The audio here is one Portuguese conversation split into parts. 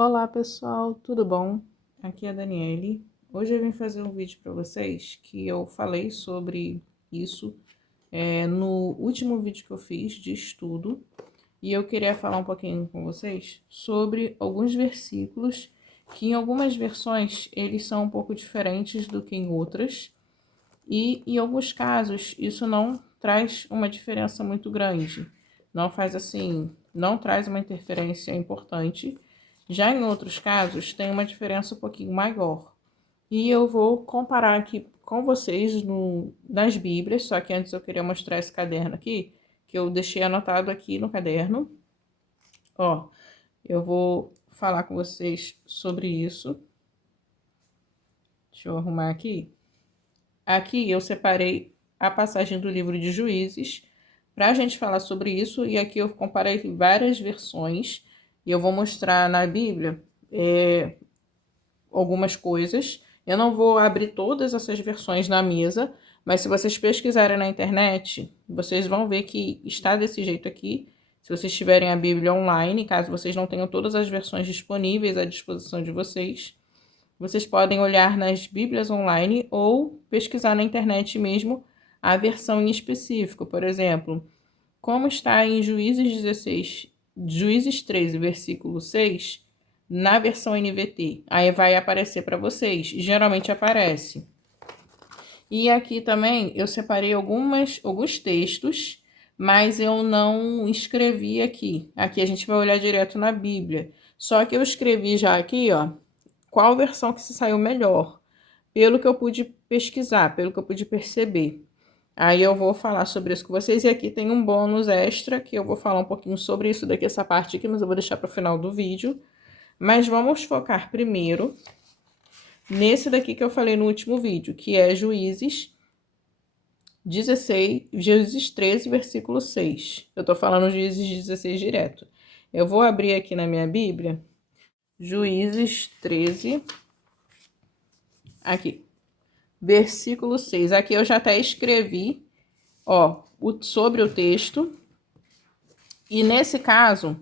Olá pessoal, tudo bom? Aqui é a Daniele. Hoje eu vim fazer um vídeo para vocês que eu falei sobre isso no último vídeo que eu fiz de estudo, e eu queria falar um pouquinho com vocês sobre alguns versículos que em algumas versões eles são um pouco diferentes do que em outras, e em alguns casos isso não traz uma diferença muito grande, não traz uma interferência importante. Já em outros casos, tem uma diferença um pouquinho maior. E eu vou comparar aqui com vocês nas Bíblias, só que antes eu queria mostrar esse caderno aqui, que eu deixei anotado aqui no caderno. Ó, eu vou falar com vocês sobre isso. Deixa eu arrumar aqui. Aqui eu separei a passagem do livro de Juízes para a gente falar sobre isso, e aqui eu comparei várias versões, e eu vou mostrar na Bíblia algumas coisas. Eu não vou abrir todas essas versões na mesa, mas se vocês pesquisarem na internet, vocês vão ver que está desse jeito aqui. Se vocês tiverem a Bíblia online, caso vocês não tenham todas as versões disponíveis à disposição de vocês, vocês podem olhar nas Bíblias online ou pesquisar na internet mesmo a versão em específico. Por exemplo, como está em Juízes 13, versículo 6, na versão NVT. Aí vai aparecer para vocês. Geralmente aparece. E aqui também eu separei alguns textos, mas eu não escrevi aqui. Aqui a gente vai olhar direto na Bíblia. Só que eu escrevi já aqui, ó, qual versão que se saiu melhor, pelo que eu pude pesquisar, pelo que eu pude perceber. Aí eu vou falar sobre isso com vocês, e aqui tem um bônus extra, que eu vou falar um pouquinho sobre isso daqui, essa parte aqui, mas eu vou deixar para o final do vídeo. Mas vamos focar primeiro nesse daqui que eu falei no último vídeo, que é Juízes 13, versículo 6. Eu tô falando Juízes 16 direto. Eu vou abrir aqui na minha Bíblia, Juízes 13, aqui, versículo 6. Aqui eu já até escrevi, ó, sobre o texto. E nesse caso,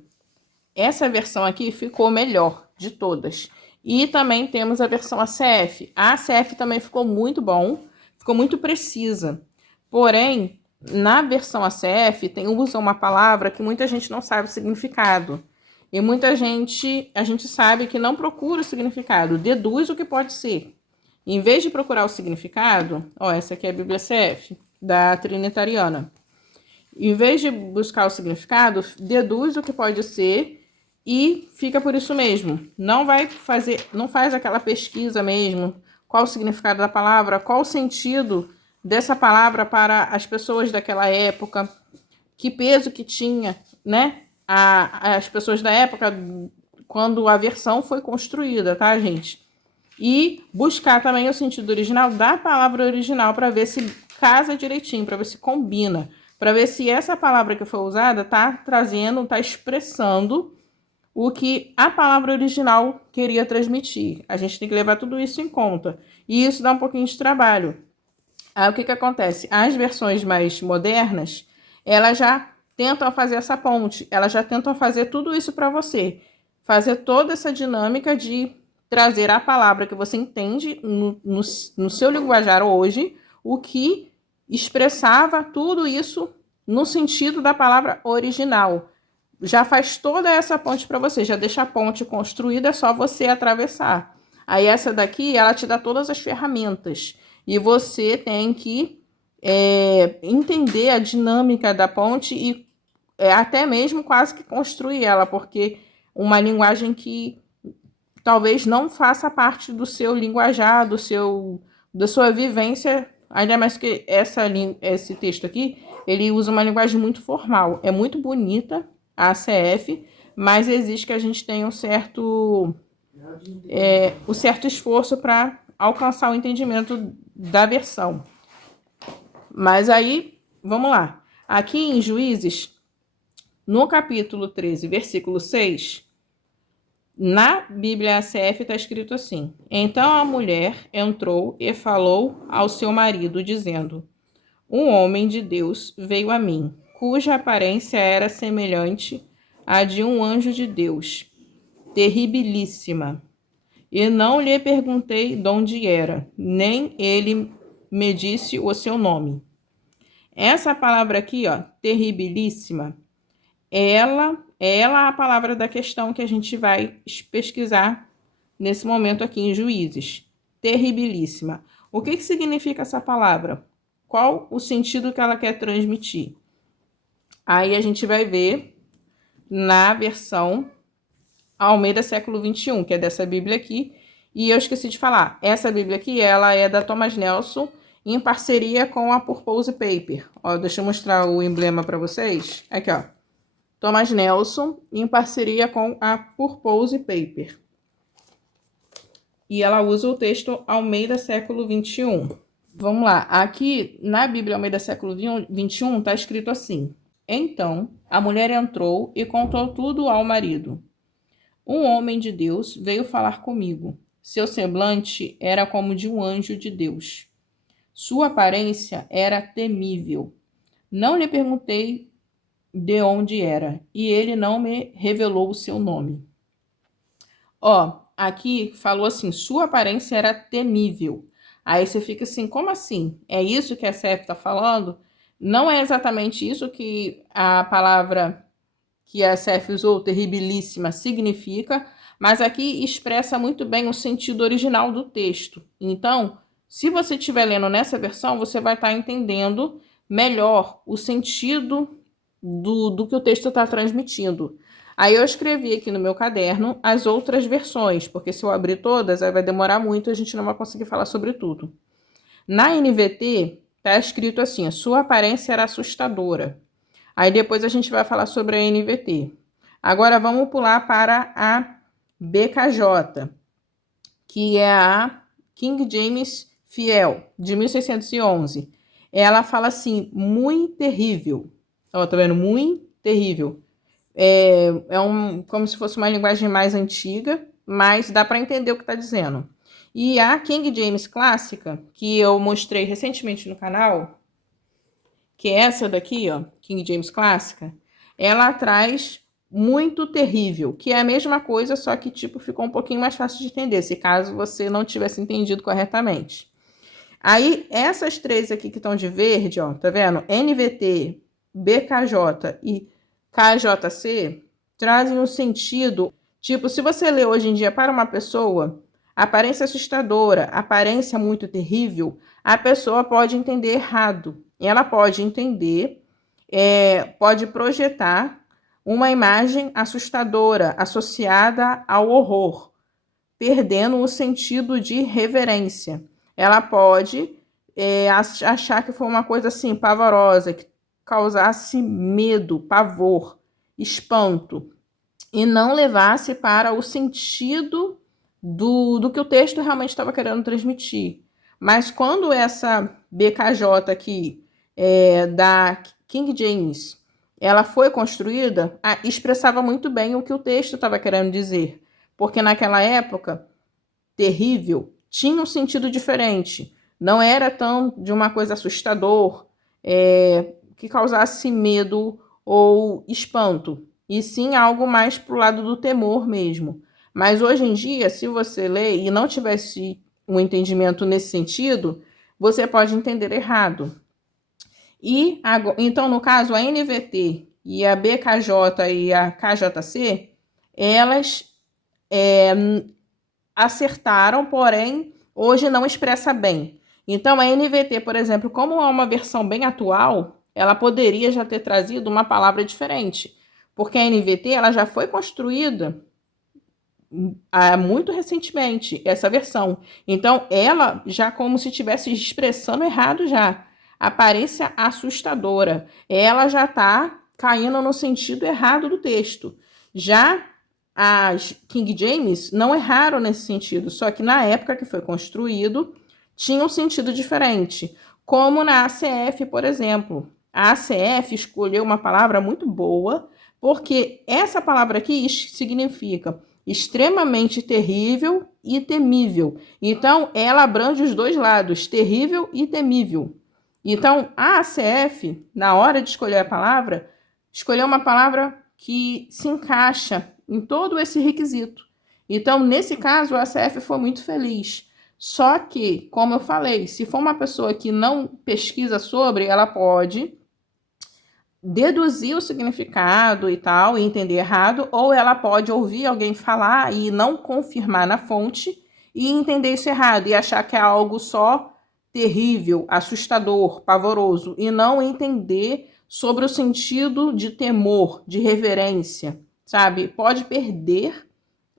essa versão aqui ficou melhor de todas. E também temos a versão ACF. A ACF também ficou muito bom, ficou muito precisa. Porém, na versão ACF usa uma palavra que muita gente não sabe o significado. E a gente sabe que não procura o significado, deduz o que pode ser. Em vez de procurar o significado, ó, essa aqui é a Bíblia CF, da Trinitariana. Em vez de buscar o significado, deduz o que pode ser e fica por isso mesmo. Não faz aquela pesquisa mesmo, qual o significado da palavra, qual o sentido dessa palavra para as pessoas daquela época, que peso que tinha, né? As pessoas da época quando a versão foi construída, tá, gente? E buscar também o sentido original da palavra original para ver se casa direitinho, para ver se combina, para ver se essa palavra que foi usada está expressando o que a palavra original queria transmitir. A gente tem que levar tudo isso em conta. E isso dá um pouquinho de trabalho. Aí o que acontece? As versões mais modernas, elas já tentam fazer essa ponte, elas já tentam fazer tudo isso para você. Fazer toda essa dinâmica de trazer a palavra que você entende no seu linguajar hoje, o que expressava tudo isso no sentido da palavra original. Já faz toda essa ponte para você, já deixa a ponte construída, é só você atravessar. Aí essa daqui, ela te dá todas as ferramentas e você tem que entender a dinâmica da ponte e até mesmo quase que construir ela, porque uma linguagem que talvez não faça parte do seu linguajar, da sua vivência, ainda mais que esse texto aqui, ele usa uma linguagem muito formal. É muito bonita a ACF, mas exige que a gente tenha um certo esforço para alcançar o entendimento da versão. Mas aí, vamos lá. Aqui em Juízes, no capítulo 13, versículo 6, na Bíblia ACF está escrito assim: Então a mulher entrou e falou ao seu marido, dizendo: Um homem de Deus veio a mim, cuja aparência era semelhante à de um anjo de Deus. terribilíssima. E não lhe perguntei de onde era, nem ele me disse o seu nome. Essa palavra aqui, ó, terribilíssima, ela é a palavra da questão que a gente vai pesquisar nesse momento aqui em Juízes. Terribilíssima. O que significa essa palavra? Qual o sentido que ela quer transmitir? Aí a gente vai ver na versão Almeida século XXI, que é dessa Bíblia aqui. E eu esqueci de falar, essa Bíblia aqui, ela é da Thomas Nelson, em parceria com a Purpose Paper. Ó, deixa eu mostrar o emblema para vocês. Aqui, ó. Thomas Nelson, em parceria com a Purpose Paper. E ela usa o texto Almeida século XXI. Vamos lá. Aqui, na Bíblia Almeida século XXI, está escrito assim. Então, a mulher entrou e contou tudo ao marido. Um homem de Deus veio falar comigo. Seu semblante era como de um anjo de Deus. Sua aparência era temível. Não lhe perguntei de onde era, e ele não me revelou o seu nome. Ó, aqui falou assim, sua aparência era temível. Aí você fica assim, como assim? É isso que a CF está falando? Não é exatamente isso que a palavra que a CF usou, terribilíssima, significa, mas aqui expressa muito bem o sentido original do texto. Então, se você estiver lendo nessa versão, você vai estar entendendo melhor o sentido do que o texto está transmitindo. Aí eu escrevi aqui no meu caderno as outras versões, porque se eu abrir todas, aí vai demorar muito e a gente não vai conseguir falar sobre tudo. Na NVT, está escrito assim, sua aparência era assustadora. Aí depois a gente vai falar sobre a NVT. Agora vamos pular para a BKJ, que é a King James Fiel, de 1611. Ela fala assim, muito terrível. Ó, tá vendo? Muito terrível. Como se fosse uma linguagem mais antiga, mas dá para entender o que está dizendo. E a King James Clássica, que eu mostrei recentemente no canal, que é essa daqui, ó, King James Clássica, ela traz muito terrível, que é a mesma coisa, só que tipo ficou um pouquinho mais fácil de entender, se caso você não tivesse entendido corretamente. Aí, essas três aqui que estão de verde, ó, tá vendo? NVT, BKJ e KJC trazem um sentido, tipo, se você lê hoje em dia para uma pessoa, aparência assustadora, aparência muito terrível, a pessoa pode entender errado. Ela pode entender, pode projetar uma imagem assustadora associada ao horror, perdendo o sentido de reverência. Ela pode achar que foi uma coisa assim, pavorosa, que causasse medo, pavor, espanto, e não levasse para o sentido do que o texto realmente estava querendo transmitir. Mas quando essa BKJ aqui, da King James, ela foi construída, expressava muito bem o que o texto estava querendo dizer. Porque naquela época, terrível, tinha um sentido diferente. Não era tão de uma coisa assustador, que causasse medo ou espanto, e sim algo mais pro lado do temor mesmo. Mas hoje em dia, se você lê e não tivesse um entendimento nesse sentido, você pode entender errado. E então, no caso, a NVT e a BKJ e a KJC, elas acertaram, porém, hoje não expressa bem. Então, a NVT, por exemplo, como é uma versão bem atual, ela poderia já ter trazido uma palavra diferente, porque a NVT ela já foi construída muito recentemente, essa versão. Então, ela já como se estivesse expressando errado já. Aparência assustadora. Ela já está caindo no sentido errado do texto. Já as King James não erraram nesse sentido, só que na época que foi construído, tinha um sentido diferente. Como na ACF, por exemplo. A ACF escolheu uma palavra muito boa, porque essa palavra aqui significa extremamente terrível e temível. Então, ela abrange os dois lados, terrível e temível. Então, a ACF, na hora de escolher a palavra, escolheu uma palavra que se encaixa em todo esse requisito. Então, nesse caso, o ACF foi muito feliz. Só que, como eu falei, se for uma pessoa que não pesquisa sobre, ela pode deduzir o significado e tal, e entender errado, ou ela pode ouvir alguém falar e não confirmar na fonte e entender isso errado e achar que é algo só terrível, assustador, pavoroso, e não entender sobre o sentido de temor, de reverência, sabe? Pode perder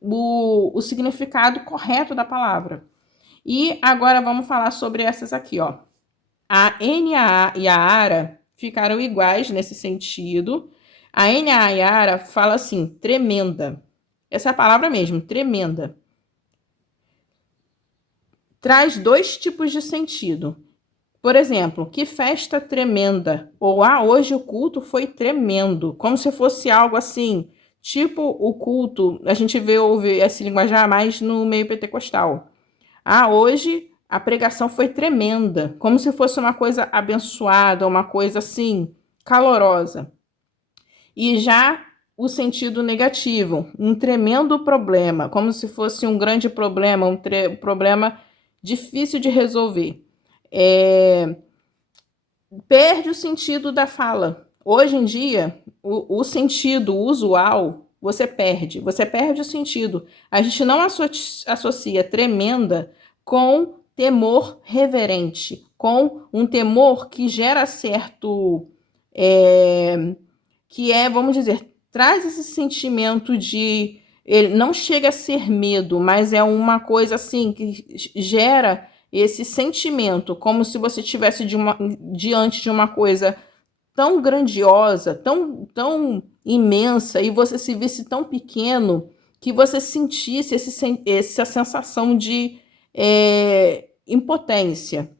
o significado correto da palavra. E agora vamos falar sobre essas aqui, ó. A NAA e a ARA ficaram iguais nesse sentido. A NAA e a ARA fala assim, tremenda. Essa é a palavra mesmo, tremenda. Traz dois tipos de sentido. Por exemplo, que festa tremenda. Ou, hoje o culto foi tremendo. Como se fosse algo assim, tipo o culto, a gente ouve esse linguajar mais no meio pentecostal. Hoje a pregação foi tremenda, como se fosse uma coisa abençoada, uma coisa assim, calorosa. E já o sentido negativo, um tremendo problema, como se fosse um grande problema, um problema difícil de resolver. Perde o sentido da fala. Hoje em dia, o sentido usual, você perde o sentido. A gente não associa tremenda com temor reverente, com um temor que gera certo, vamos dizer, traz esse sentimento de, ele não chega a ser medo, mas é uma coisa assim que gera esse sentimento, como se você estivesse diante de uma coisa tão grandiosa, tão imensa, e você se visse tão pequeno, que você sentisse essa sensação de impotência.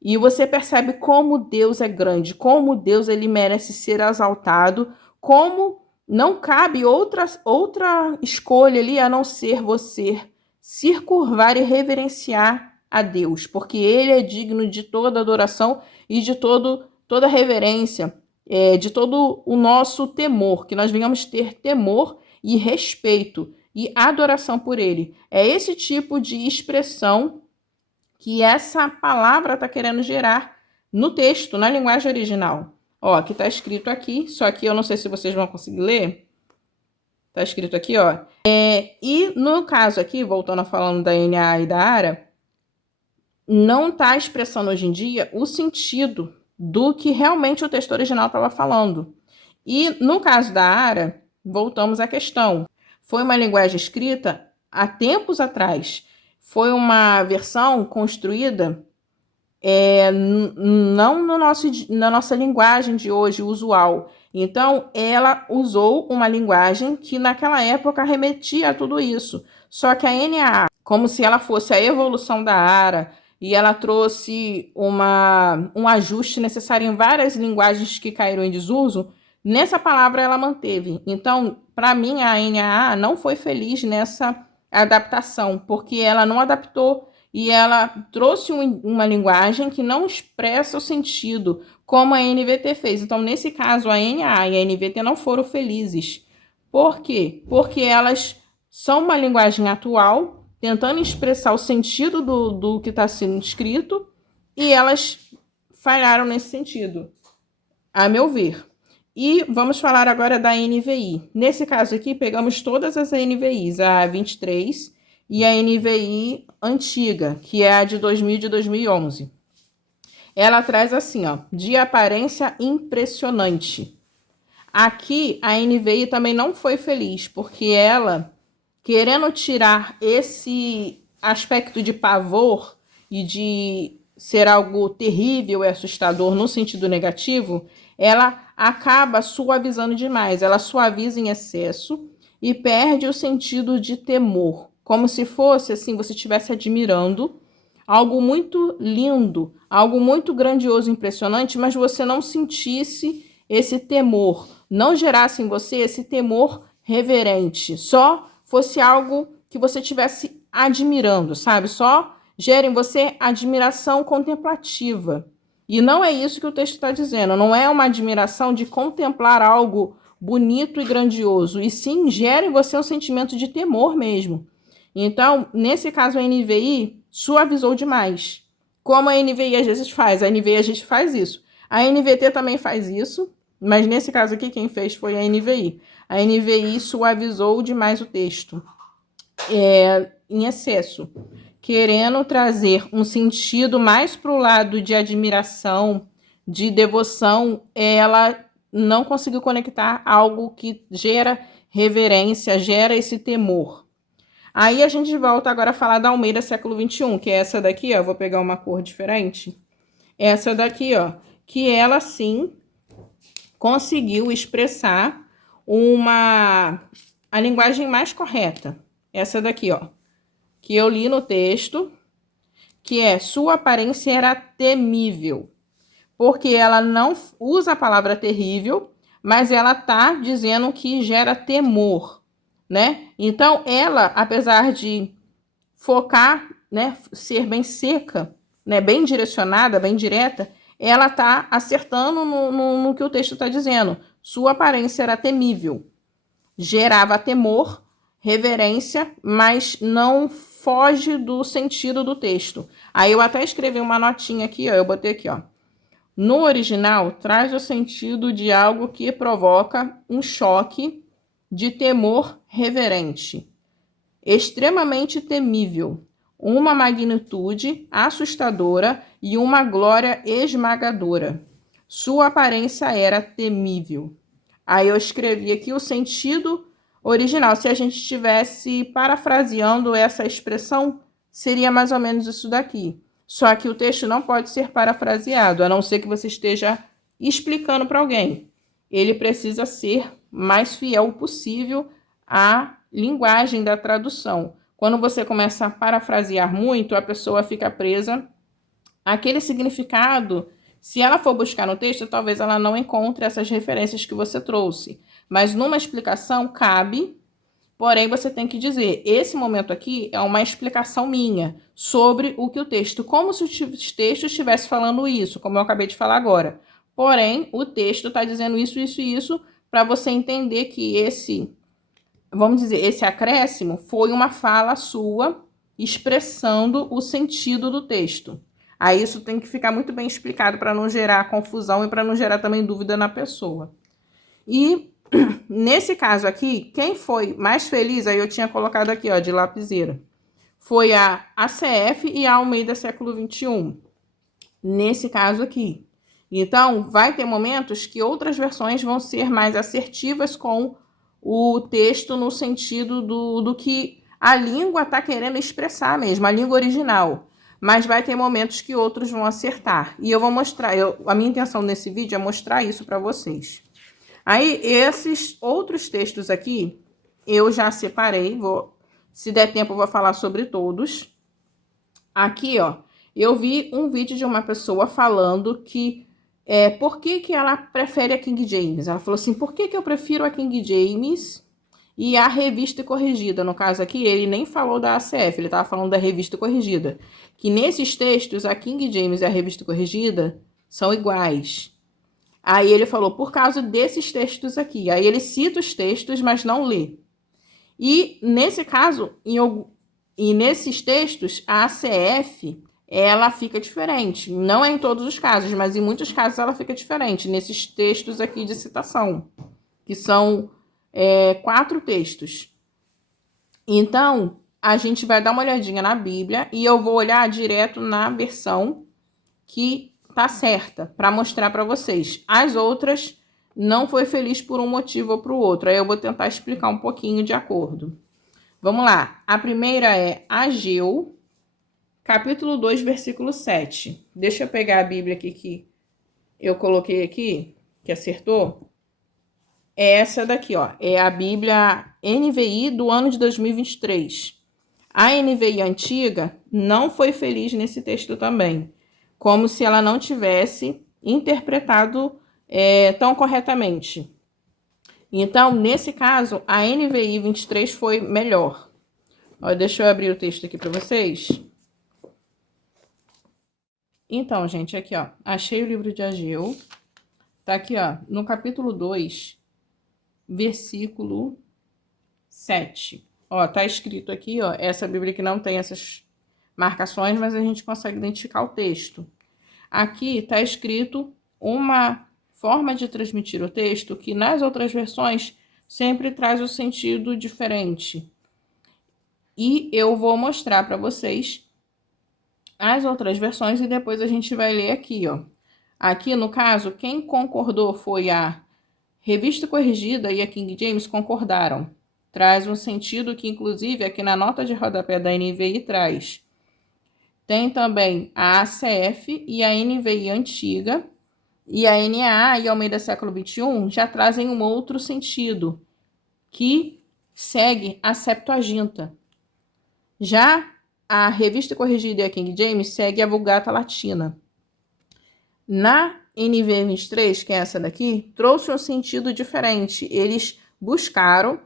E você percebe como Deus é grande, como Deus ele merece ser exaltado, como não cabe outra escolha ali a não ser você se curvar e reverenciar a Deus, porque Ele é digno de toda adoração e de toda reverência, de todo o nosso temor, que nós venhamos ter temor e respeito e adoração por Ele. É esse tipo de expressão que essa palavra está querendo gerar no texto, na linguagem original. Ó, que está escrito aqui, só que eu não sei se vocês vão conseguir ler. Está escrito aqui, ó. E no caso aqui, voltando a falando da NA e da ARA, não está expressando hoje em dia o sentido do que realmente o texto original estava falando. E no caso da ARA, voltamos à questão. Foi uma linguagem escrita há tempos atrás. Foi uma versão construída não na nossa linguagem de hoje, usual. Então, ela usou uma linguagem que naquela época remetia a tudo isso. Só que a NAA, como se ela fosse a evolução da ARA, e ela trouxe um ajuste necessário em várias linguagens que caíram em desuso, nessa palavra ela manteve. Então, para mim, a NAA não foi feliz nessa adaptação, porque ela não adaptou e ela trouxe uma linguagem que não expressa o sentido, como a NVT fez. Então, nesse caso, a NAA e a NVT não foram felizes. Por quê? Porque elas são uma linguagem atual, tentando expressar o sentido do que está sendo escrito, e elas falharam nesse sentido, a meu ver. E vamos falar agora da NVI. Nesse caso aqui, pegamos todas as NVIs, a 23 e a NVI antiga, que é a de 2000 e de 2011. Ela traz assim, ó, de aparência impressionante. Aqui, a NVI também não foi feliz, porque ela, querendo tirar esse aspecto de pavor e de ser algo terrível e assustador no sentido negativo, ela acaba suavizando demais. Ela suaviza em excesso e perde o sentido de temor. Como se fosse assim, você estivesse admirando algo muito lindo, algo muito grandioso, impressionante, mas você não sentisse esse temor, não gerasse em você esse temor reverente, só fosse algo que você estivesse admirando, sabe? Só gera em você admiração contemplativa. E não é isso que o texto está dizendo, não é uma admiração de contemplar algo bonito e grandioso, e sim gera em você um sentimento de temor mesmo. Então, nesse caso, a NVI suavizou demais. Como a NVI às vezes faz. A NVI a gente faz isso. A NVT também faz isso, mas nesse caso aqui, quem fez foi a NVI. A NVI suavizou demais o texto, em excesso, querendo trazer um sentido mais para o lado de admiração, de devoção. Ela não conseguiu conectar algo que gera reverência, gera esse temor. Aí a gente volta agora a falar da Almeida século XXI, que é essa daqui, ó. Vou pegar uma cor diferente. Essa daqui, ó, que ela sim conseguiu expressar a linguagem mais correta. Essa daqui, ó, que eu li no texto, que é: sua aparência era temível. Porque ela não usa a palavra terrível, mas ela tá dizendo que gera temor, né? Então, ela, apesar de focar, né, ser bem seca, né, bem direcionada, bem direta, ela tá acertando no que o texto está dizendo. Sua aparência era temível, gerava temor, reverência, mas não foge do sentido do texto. Aí eu até escrevi uma notinha aqui, ó, eu botei aqui, ó. No original, traz o sentido de algo que provoca um choque de temor reverente, extremamente temível, uma magnitude assustadora e uma glória esmagadora. Sua aparência era temível. Aí eu escrevi aqui o sentido original. Se a gente estivesse parafraseando essa expressão, seria mais ou menos isso daqui. Só que o texto não pode ser parafraseado, a não ser que você esteja explicando para alguém. Ele precisa ser mais fiel possível à linguagem da tradução. Quando você começa a parafrasear muito, a pessoa fica presa àquele significado. Se ela for buscar no texto, talvez ela não encontre essas referências que você trouxe. Mas numa explicação cabe, porém você tem que dizer: esse momento aqui é uma explicação minha sobre o que o texto, como se o texto estivesse falando isso, como eu acabei de falar agora. Porém, o texto está dizendo isso, isso e isso, para você entender que vamos dizer, esse acréscimo foi uma fala sua expressando o sentido do texto. Aí isso tem que ficar muito bem explicado para não gerar confusão e para não gerar também dúvida na pessoa. E nesse caso aqui, quem foi mais feliz, aí eu tinha colocado aqui, ó, de lapiseira, foi a ACF e a Almeida século XXI. Nesse caso aqui. Então, vai ter momentos que outras versões vão ser mais assertivas com o texto no sentido do que a língua está querendo expressar mesmo, a língua original. Mas vai ter momentos que outros vão acertar. E eu vou mostrar, a minha intenção nesse vídeo é mostrar isso para vocês. Aí, esses outros textos aqui, eu já separei, se der tempo eu vou falar sobre todos. Aqui, ó, eu vi um vídeo de uma pessoa falando que por que ela prefere a King James. Ela falou assim: por que eu prefiro a King James e a Revista Corrigida? No caso aqui, ele nem falou da ACF, ele estava falando da Revista Corrigida. Que nesses textos, a King James e a Revista Corrigida são iguais. Aí ele falou: por causa desses textos aqui. Aí ele cita os textos, mas não lê. E nesse caso, e nesses textos, a ACF, ela fica diferente. Não é em todos os casos, mas em muitos casos ela fica diferente. Nesses textos aqui de citação, que são 4 textos. Então, a gente vai dar uma olhadinha na Bíblia e eu vou olhar direto na versão que tá certa, para mostrar para vocês. As outras não foi feliz por um motivo ou por outro. Aí eu vou tentar explicar um pouquinho de acordo. Vamos lá. A primeira é Ageu, capítulo 2, versículo 7. Deixa eu pegar a Bíblia aqui que eu coloquei aqui, que acertou. É essa daqui, ó. É a Bíblia NVI do ano de 2023. A NVI antiga não foi feliz nesse texto também, como se ela não tivesse interpretado tão corretamente. Então, nesse caso, a NVI 23 foi melhor. Ó, deixa eu abrir o texto aqui para vocês. Então, gente, aqui, ó, achei o livro de Ageu. Tá aqui, ó, no capítulo 2, versículo 7. Ó, tá escrito aqui, ó, essa Bíblia que não tem essas marcações, mas a gente consegue identificar o texto. Aqui tá escrito uma forma de transmitir o texto que nas outras versões sempre traz o sentido diferente. E eu vou mostrar para vocês as outras versões e depois a gente vai ler aqui, ó. Aqui, no caso, quem concordou foi a Revista Corrigida e a King James concordaram. Traz um sentido que, inclusive, aqui na nota de rodapé da NVI traz. Tem também a ACF e a NVI antiga. E a NAA e Almeida século XXI já trazem um outro sentido, que segue a Septuaginta. Já a Revista Corrigida e a King James segue a Vulgata Latina. Na NV23, que é essa daqui, trouxe um sentido diferente. Eles buscaram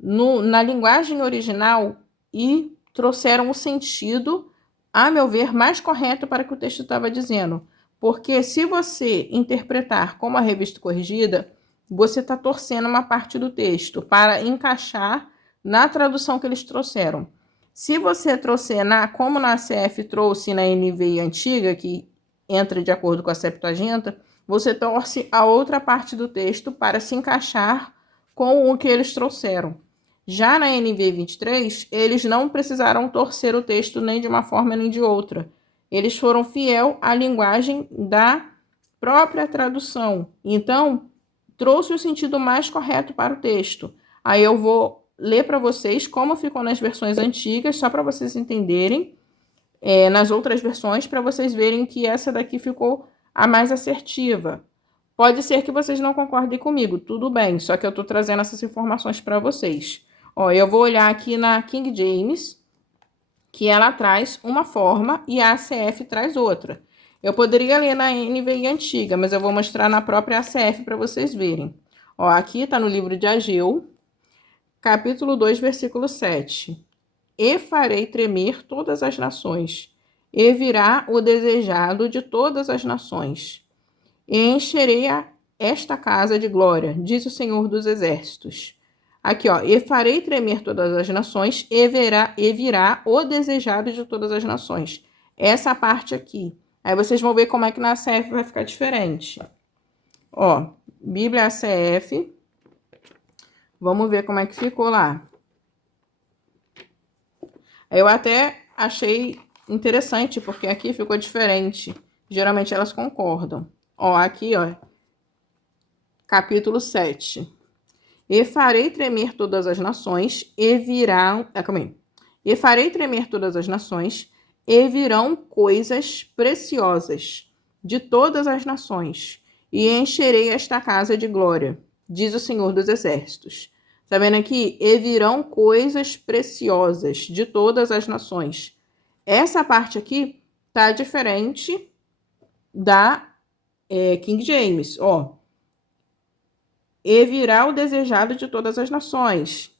na linguagem original e trouxeram um sentido, a meu ver, mais correto para o que o texto estava dizendo. Porque se você interpretar como a Revista Corrigida, você está torcendo uma parte do texto para encaixar na tradução que eles trouxeram. Se você trouxer como na ACF trouxe na NVI antiga, que entra de acordo com a Septuaginta, você torce a outra parte do texto para se encaixar com o que eles trouxeram. Já na NV23, eles não precisaram torcer o texto nem de uma forma nem de outra. Eles foram fiel à linguagem da própria tradução. Então, trouxe o sentido mais correto para o texto. Aí eu vou ler para vocês como ficou nas versões antigas, só para vocês entenderem, nas outras versões, para vocês verem que essa daqui ficou a mais assertiva. Pode ser que vocês não concordem comigo, tudo bem, só que eu estou trazendo essas informações para vocês. Ó, eu vou olhar aqui na King James, que ela traz uma forma e a ACF traz outra. Eu poderia ler na NVI antiga, mas eu vou mostrar na própria ACF para vocês verem. Ó, aqui está no livro de Ageu, capítulo 2, versículo 7. E farei tremer todas as nações, e virá o desejado de todas as nações. E encherei esta casa de glória, diz o Senhor dos Exércitos. Aqui, ó, e farei tremer todas as nações, e virá o desejado de todas as nações. Essa parte aqui. Aí vocês vão ver como é que na ACF vai ficar diferente. Ó, Bíblia ACF. Vamos ver como é que ficou lá. Eu até achei interessante, porque aqui ficou diferente. Geralmente elas concordam. Ó, aqui, ó, capítulo 7. E farei tremer todas as nações, e virão... calma aí. E farei tremer todas as nações, e virão coisas preciosas de todas as nações, e encherei esta casa de glória, diz o Senhor dos Exércitos. Tá vendo aqui? E virão coisas preciosas de todas as nações. Essa parte aqui tá diferente da King James, ó. E virá o desejado de todas as nações.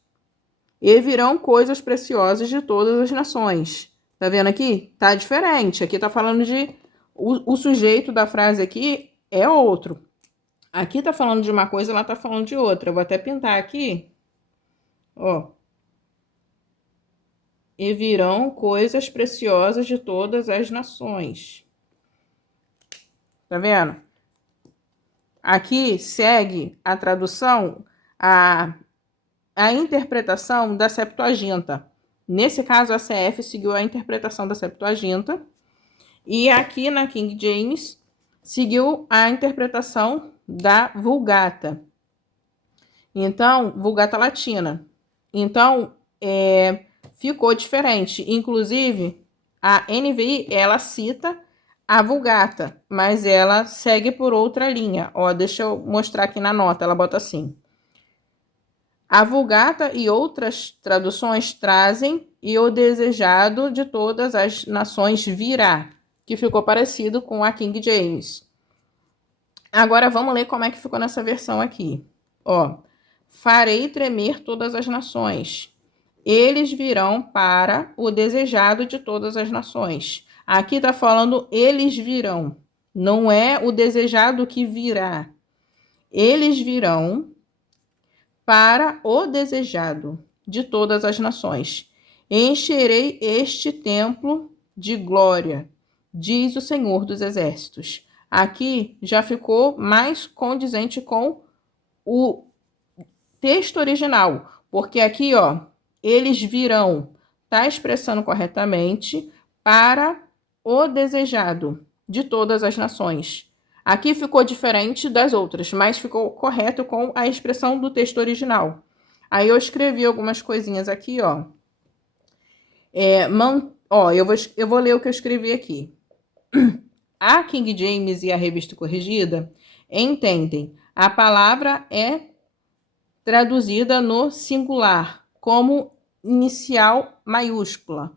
E virão coisas preciosas de todas as nações. Tá vendo aqui? Tá diferente. Aqui tá falando de... O sujeito da frase aqui é outro. Aqui tá falando de uma coisa, lá tá falando de outra. Eu vou até pintar aqui. Ó. E virão coisas preciosas de todas as nações. Tá vendo? Aqui segue a tradução, a interpretação da Septuaginta. Nesse caso, a CF seguiu a interpretação da Septuaginta. E aqui na King James, seguiu a interpretação da Vulgata. Então, Vulgata Latina. Então, ficou diferente. Inclusive, a NVI, ela cita a Vulgata, mas ela segue por outra linha. Ó, deixa eu mostrar aqui na nota, ela bota assim. A Vulgata e outras traduções trazem e o desejado de todas as nações virá, que ficou parecido com a King James. Agora vamos ler como é que ficou nessa versão aqui. Ó, farei tremer todas as nações. Eles virão para o desejado de todas as nações. Aqui está falando eles virão. Não é o desejado que virá. Eles virão para o desejado. de todas as nações. Encherei este templo de glória, diz o Senhor dos Exércitos. Aqui já ficou mais condizente com o texto original, porque aqui, ó, eles virão, tá expressando corretamente, para o desejado de todas as nações. Aqui ficou diferente das outras, mas ficou correto com a expressão do texto original. Aí eu escrevi algumas coisinhas aqui, ó. Eu vou ler o que eu escrevi aqui. A King James e a Revista Corrigida entendem. A palavra é traduzida no singular, como inicial maiúscula,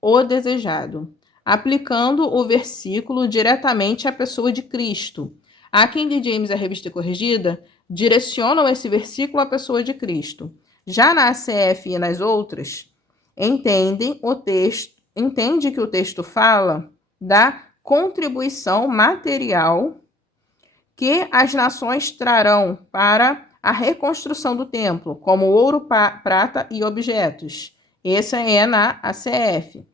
o desejado, aplicando o versículo diretamente à pessoa de Cristo. A King James e a Revista Corrigida direcionam esse versículo à pessoa de Cristo. Já na ACF e nas outras, entende que o texto fala da contribuição material que as nações trarão para a reconstrução do templo, como ouro, prata e objetos. Essa é na ACF.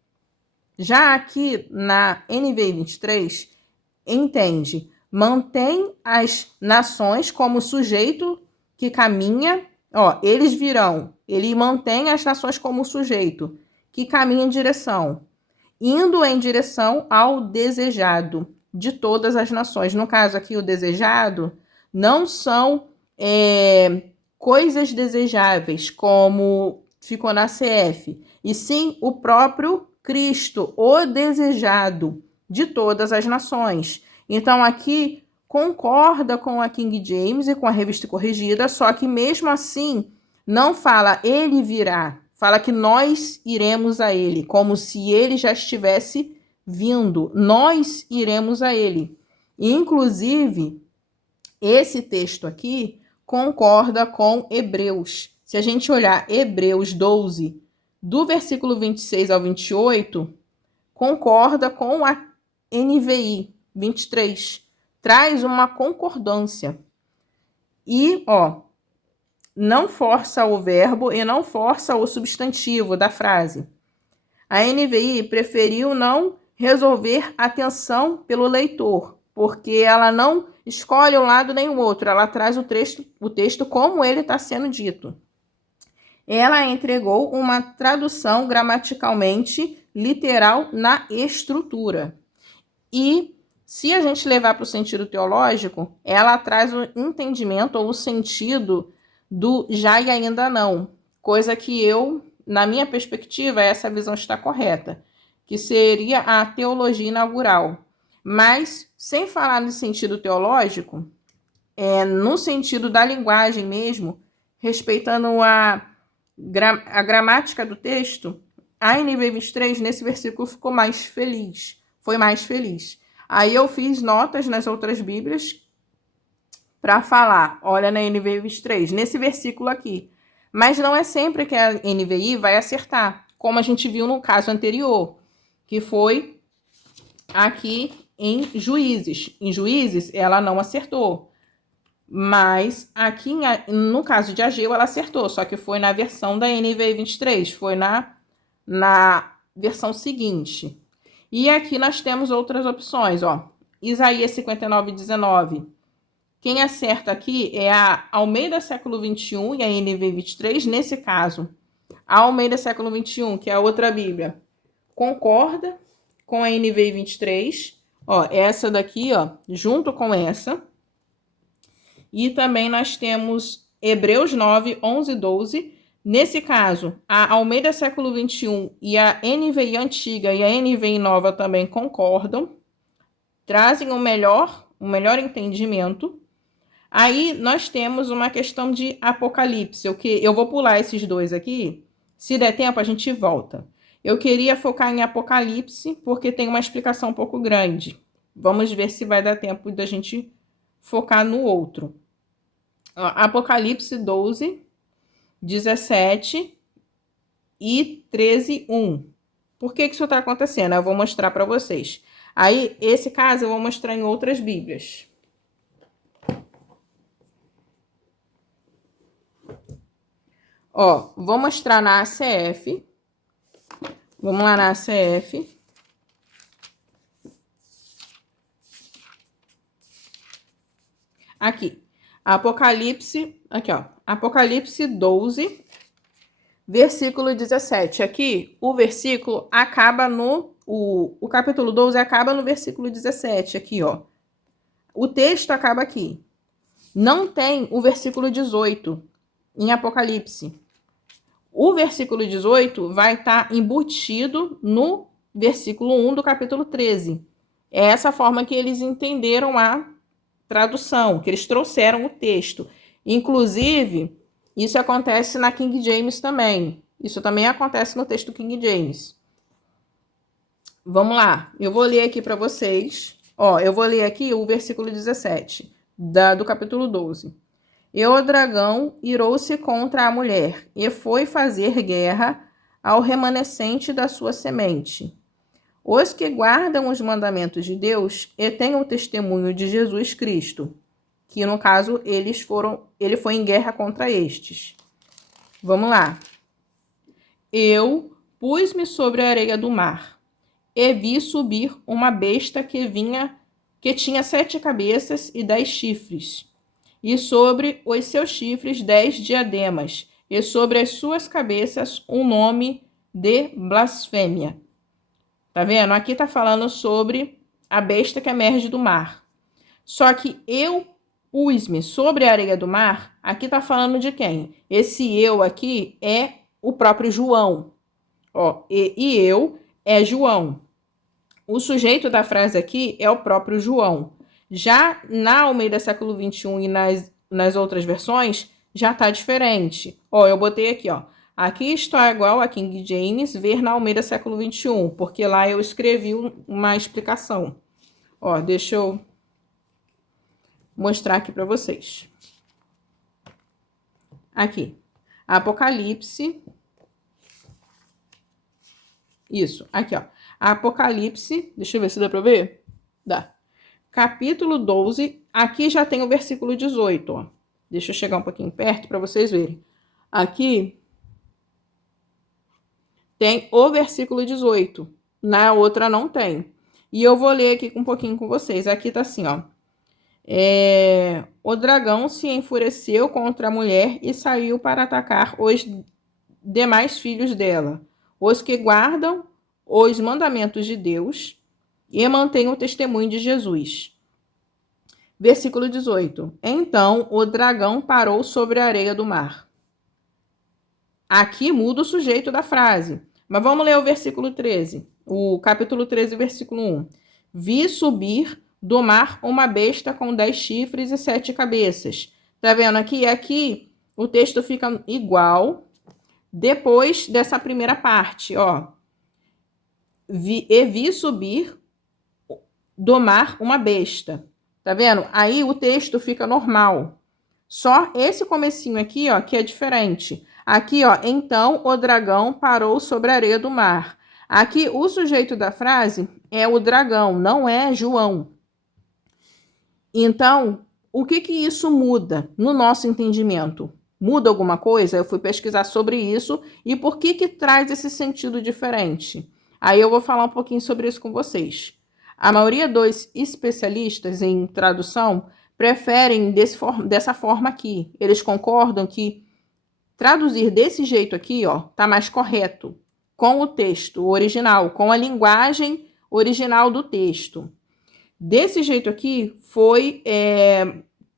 Já aqui na NVI-23, entende, mantém as nações como sujeito que caminha, eles virão, ele mantém as nações como sujeito que caminha em direção, indo em direção ao desejado de todas as nações. No caso aqui, o desejado não são coisas desejáveis, como ficou na CF, e sim o próprio Cristo, o desejado de todas as nações. Então, aqui concorda com a King James e com a Revista Corrigida, só que mesmo assim não fala ele virá, fala que nós iremos a ele, como se ele já estivesse vindo. Nós iremos a ele. E, inclusive, esse texto aqui concorda com Hebreus. Se a gente olhar Hebreus 12, do versículo 26 ao 28, concorda com a NVI 23. Traz uma concordância. E, não força o verbo e não força o substantivo da frase. A NVI preferiu não resolver a tensão pelo leitor, porque ela não escolhe um lado nem o outro, ela traz o texto como ele está sendo dito. Ela entregou uma tradução gramaticalmente literal na estrutura. E, se a gente levar para o sentido teológico, ela traz o entendimento ou o sentido do já e ainda não, coisa que na minha perspectiva, essa visão está correta, que seria a teologia inaugural. Mas, sem falar no sentido teológico, no sentido da linguagem mesmo, respeitando a gramática do texto, a NVI 23, nesse versículo, ficou mais feliz. Foi mais feliz. Aí eu fiz notas nas outras Bíblias para falar, olha na NVI 23, nesse versículo aqui. Mas não é sempre que a NVI vai acertar, como a gente viu no caso anterior, que foi aqui em Juízes. Em Juízes, ela não acertou. Mas aqui, no caso de Ageu, ela acertou, só que foi na versão da NVI 23, foi na versão seguinte. E aqui nós temos outras opções, Isaías 59:19. Quem acerta aqui é a Almeida século 21 e a NVI 23. Nesse caso, a Almeida século 21, que é a outra Bíblia, concorda com a NVI 23. Essa daqui, junto com essa. E também nós temos Hebreus 9, 11 e 12. Nesse caso, a Almeida século 21 e a NVI antiga e a NVI nova também concordam. Trazem um melhor entendimento. Aí nós temos uma questão de Apocalipse. Eu vou pular esses dois aqui. Se der tempo, a gente volta. Eu queria focar em Apocalipse, porque tem uma explicação um pouco grande. Vamos ver se vai dar tempo da gente focar no outro. Apocalipse 12, 17 e 13, 1. Por que isso está acontecendo? Eu vou mostrar para vocês. Aí, esse caso eu vou mostrar em outras Bíblias. Ó, vou mostrar na ACF. Vamos lá na ACF. Aqui. Apocalipse, aqui, ó. Apocalipse 12, versículo 17. Aqui, o versículo acaba no... O capítulo 12 acaba no versículo 17, aqui, ó. O texto acaba aqui. Não tem o versículo 18 em Apocalipse. O versículo 18 vai estar embutido no versículo 1 do capítulo 13. É essa forma que eles entenderam a tradução, que eles trouxeram o texto. Inclusive, isso acontece na King James também. Isso também acontece no texto King James. Vamos lá, eu vou ler aqui para vocês. Ó, eu vou ler aqui o versículo 17 do capítulo 12. E o dragão irou-se contra a mulher e foi fazer guerra ao remanescente da sua semente. Os que guardam os mandamentos de Deus e têm o testemunho de Jesus Cristo, que no caso ele foi em guerra contra estes. Vamos lá. Eu pus-me sobre a areia do mar e vi subir uma besta que tinha 7 cabeças e 10 chifres, e sobre os seus chifres 10 diademas, e sobre as suas cabeças um nome de blasfêmia. Tá vendo? Aqui tá falando sobre a besta que emerge do mar. Só que eu pus-me sobre a areia do mar, aqui tá falando de quem? Esse eu aqui é o próprio João. Ó, e eu é João. O sujeito da frase aqui é o próprio João. Já na Almeida século XXI e nas outras versões, já tá diferente. Ó, eu botei aqui, ó. Aqui está igual a King James, ver na Almeida século XXI, porque lá eu escrevi uma explicação. Ó, deixa eu mostrar aqui para vocês. Aqui. Apocalipse. Isso, aqui, ó. Apocalipse, deixa eu ver se dá para ver. Dá. Capítulo 12, aqui já tem o versículo 18, ó. Deixa eu chegar um pouquinho perto para vocês verem. Aqui tem o versículo 18, na outra não tem. E eu vou ler aqui um pouquinho com vocês. Aqui tá assim, ó. O dragão se enfureceu contra a mulher e saiu para atacar os demais filhos dela, os que guardam os mandamentos de Deus e mantêm o testemunho de Jesus. Versículo 18. Então o dragão parou sobre a areia do mar. Aqui muda o sujeito da frase. Mas vamos ler o versículo 13. O capítulo 13, versículo 1. Vi subir do mar uma besta com 10 chifres e 7 cabeças. Tá vendo aqui? Aqui o texto fica igual depois dessa primeira parte, ó. Vi subir do mar uma besta. Tá vendo? Aí o texto fica normal. Só esse comecinho aqui, ó, que é diferente. Aqui, ó, então o dragão parou sobre a areia do mar. Aqui o sujeito da frase é o dragão, não é João. Então, o que que isso muda no nosso entendimento? Muda alguma coisa? Eu fui pesquisar sobre isso e por que que traz esse sentido diferente? Aí eu vou falar um pouquinho sobre isso com vocês. A maioria dos especialistas em tradução preferem dessa forma aqui. Eles concordam que traduzir desse jeito aqui, ó, tá mais correto com o texto original, com a linguagem original do texto. Desse jeito aqui foi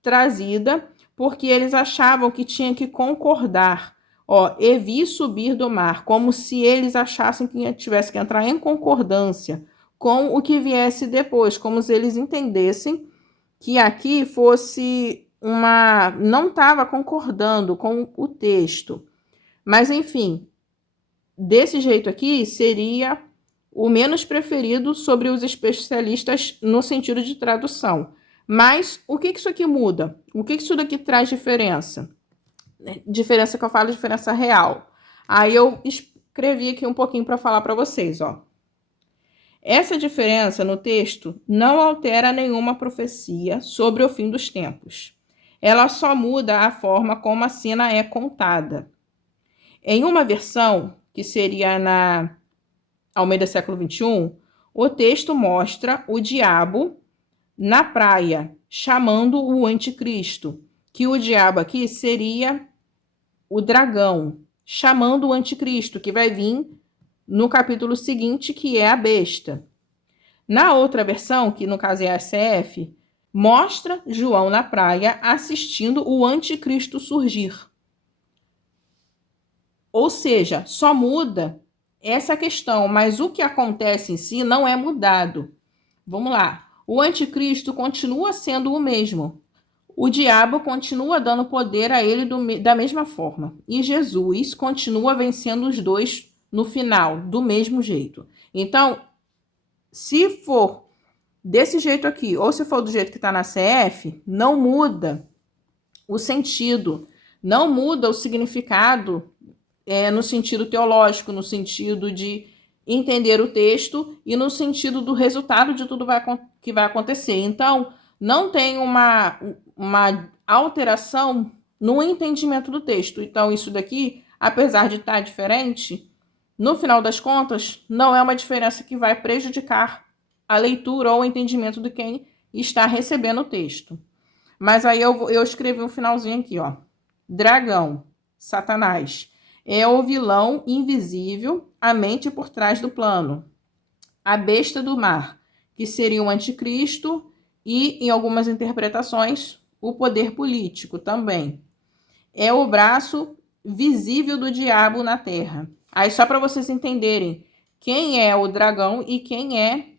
trazida porque eles achavam que tinha que concordar. Ó, e vi subir do mar, como se eles achassem que tivesse que entrar em concordância com o que viesse depois, como se eles entendessem que aqui fosse não estava concordando com o texto. Mas, enfim, desse jeito aqui seria o menos preferido sobre os especialistas no sentido de tradução. Mas o que isso aqui muda? O que isso daqui traz diferença? Diferença que eu falo, diferença real. Aí eu escrevi aqui um pouquinho para falar para vocês, ó. Essa diferença no texto não altera nenhuma profecia sobre o fim dos tempos. Ela só muda a forma como a cena é contada. Em uma versão, que seria na Almeida século XXI, o texto mostra o diabo na praia, chamando o anticristo, que o diabo aqui seria o dragão, chamando o anticristo, que vai vir no capítulo seguinte, que é a besta. Na outra versão, que no caso é a CF, mostra João na praia assistindo o anticristo surgir. Ou seja, só muda essa questão, mas o que acontece em si não é mudado. Vamos lá. O anticristo continua sendo o mesmo. O diabo continua dando poder a ele da mesma forma. E Jesus continua vencendo os dois no final, do mesmo jeito. Então, se for desse jeito aqui, ou se for do jeito que está na CF, não muda o sentido, não muda o significado no sentido teológico, no sentido de entender o texto e no sentido do resultado de tudo que vai acontecer. Então, não tem uma alteração no entendimento do texto. Então, isso daqui, apesar de estar diferente, no final das contas, não é uma diferença que vai prejudicar a leitura ou o entendimento de quem está recebendo o texto. Mas aí eu escrevi um finalzinho aqui, ó. Dragão, Satanás, é o vilão invisível, a mente por trás do plano. A besta do mar, que seria o anticristo e, em algumas interpretações, o poder político também. É o braço visível do diabo na terra. Aí só para vocês entenderem quem é o dragão e quem é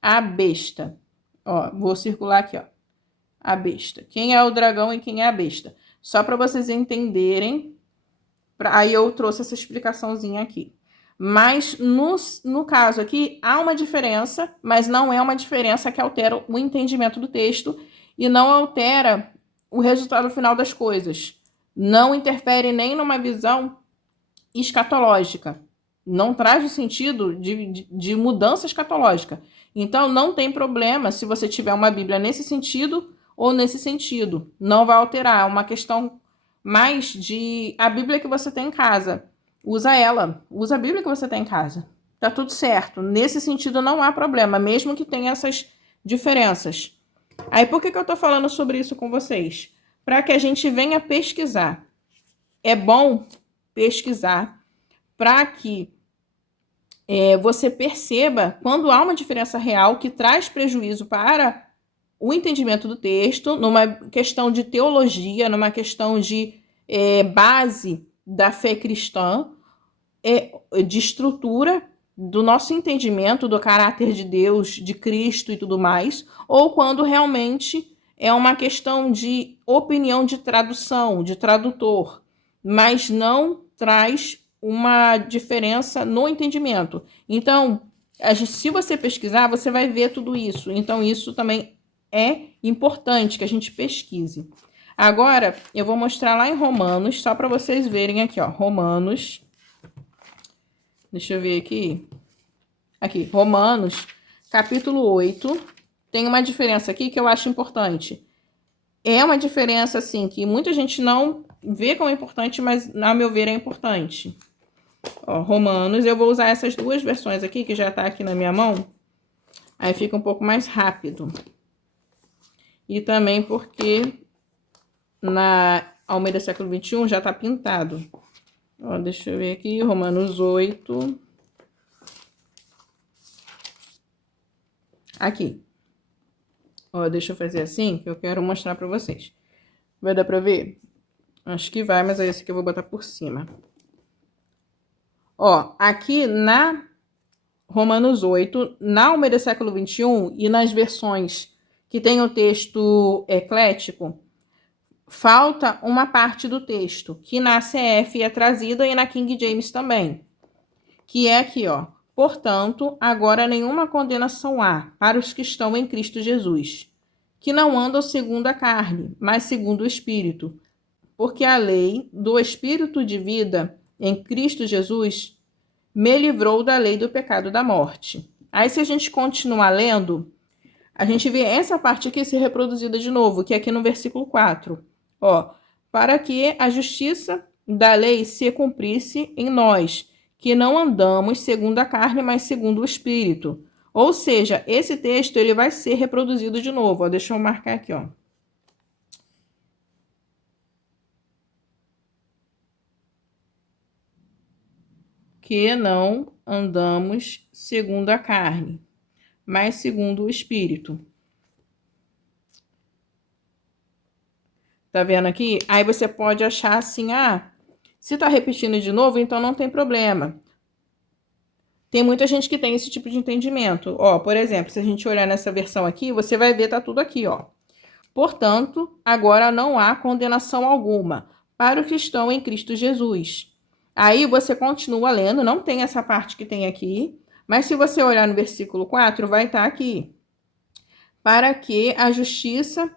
a besta. Ó, vou circular aqui, ó. A besta. Quem é o dragão e quem é a besta. Só para vocês entenderem. Aí eu trouxe essa explicaçãozinha aqui. Mas no caso aqui, há uma diferença, mas não é uma diferença que altera o entendimento do texto e não altera o resultado final das coisas. Não interfere nem numa visão escatológica. Não traz o sentido de mudança escatológica. Então, não tem problema se você tiver uma Bíblia nesse sentido ou nesse sentido. Não vai alterar. É uma questão mais de a Bíblia que você tem em casa. Usa ela. Usa a Bíblia que você tem em casa. Tá tudo certo. Nesse sentido, não há problema, mesmo que tenha essas diferenças. Aí, por que eu tô falando sobre isso com vocês? Para que a gente venha pesquisar. É bom pesquisar para que você perceba quando há uma diferença real que traz prejuízo para o entendimento do texto, numa questão de teologia, numa questão de base da fé cristã, de estrutura do nosso entendimento do caráter de Deus, de Cristo e tudo mais, ou quando realmente é uma questão de opinião de tradução, de tradutor, mas não traz uma diferença no entendimento. Então, se você pesquisar, você vai ver tudo isso. Então, isso também é importante que a gente pesquise. Agora, eu vou mostrar lá em Romanos, só para vocês verem aqui, ó. Romanos. Deixa eu ver aqui. Aqui, Romanos, capítulo 8. Tem uma diferença aqui que eu acho importante. É uma diferença, assim, que muita gente não vê como importante, mas, a meu ver, é importante. Ó, Romanos, eu vou usar essas duas versões aqui, que já tá aqui na minha mão. Aí fica um pouco mais rápido. E também porque na Almeida século XXI já tá pintado. Ó, deixa eu ver aqui, Romanos 8. Aqui. Ó, deixa eu fazer assim, que eu quero mostrar pra vocês. Vai dar pra ver? Acho que vai, mas é esse que eu vou botar por cima. Ó, aqui na Romanos 8, na Almeida século XXI e nas versões que tem o texto eclético, falta uma parte do texto, que na CF é trazida e na King James também, que é aqui, ó. Portanto, agora nenhuma condenação há para os que estão em Cristo Jesus, que não andam segundo a carne, mas segundo o Espírito, porque a lei do Espírito de vida em Cristo Jesus me livrou da lei do pecado da morte. Aí, se a gente continuar lendo, a gente vê essa parte aqui ser reproduzida de novo, que é aqui no versículo 4. Ó, para que a justiça da lei se cumprisse em nós, que não andamos segundo a carne, mas segundo o Espírito. Ou seja, esse texto ele vai ser reproduzido de novo. Ó, deixa eu marcar aqui, ó. Que não andamos segundo a carne, mas segundo o Espírito. Tá vendo aqui? Aí você pode achar assim, se tá repetindo de novo, então não tem problema. Tem muita gente que tem esse tipo de entendimento. Ó, por exemplo, se a gente olhar nessa versão aqui, você vai ver, tá tudo aqui, ó. Portanto, agora não há condenação alguma para os que estão em Cristo Jesus. Aí você continua lendo, não tem essa parte que tem aqui, mas se você olhar no versículo 4, vai estar aqui. Para que a justiça